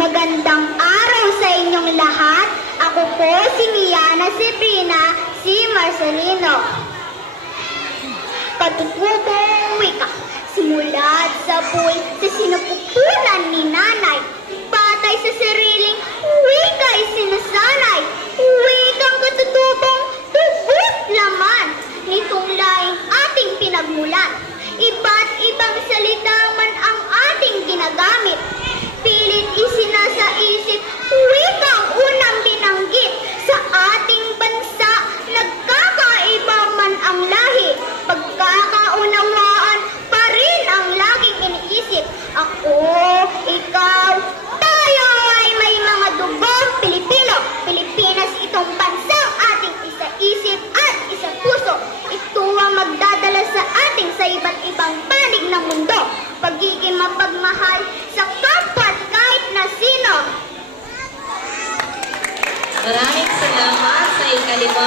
Magandang araw sa inyong lahat. Ako po si Miana Sabrina C. Marcelino. Katutubong wika, simula't sa buhay sa sinapupunan ni nanay. Batay sa sariling wika'y sinasanay. Wikang katutubong tugot laman nitong laing ating pinagmulan. Iba't ibang salita man ang ating ginagamit. Pilit isinasaisip, wikang unang binanggit. Sa ating bansa, nagkakaiba man ang lahi. Pagkakaunawaan pa rin ang laging iniisip. Ako, ikaw, tayo ay may mga dugong Pilipino. Pilipinas itong bansang ating isa-isip at isa-puso. Ito ang magdadala sa ating sa iba't ibang panig ng mundo. Pagiging mapagmahal sa kapwa't kahit na sino. Maraming salamat sa ikalimang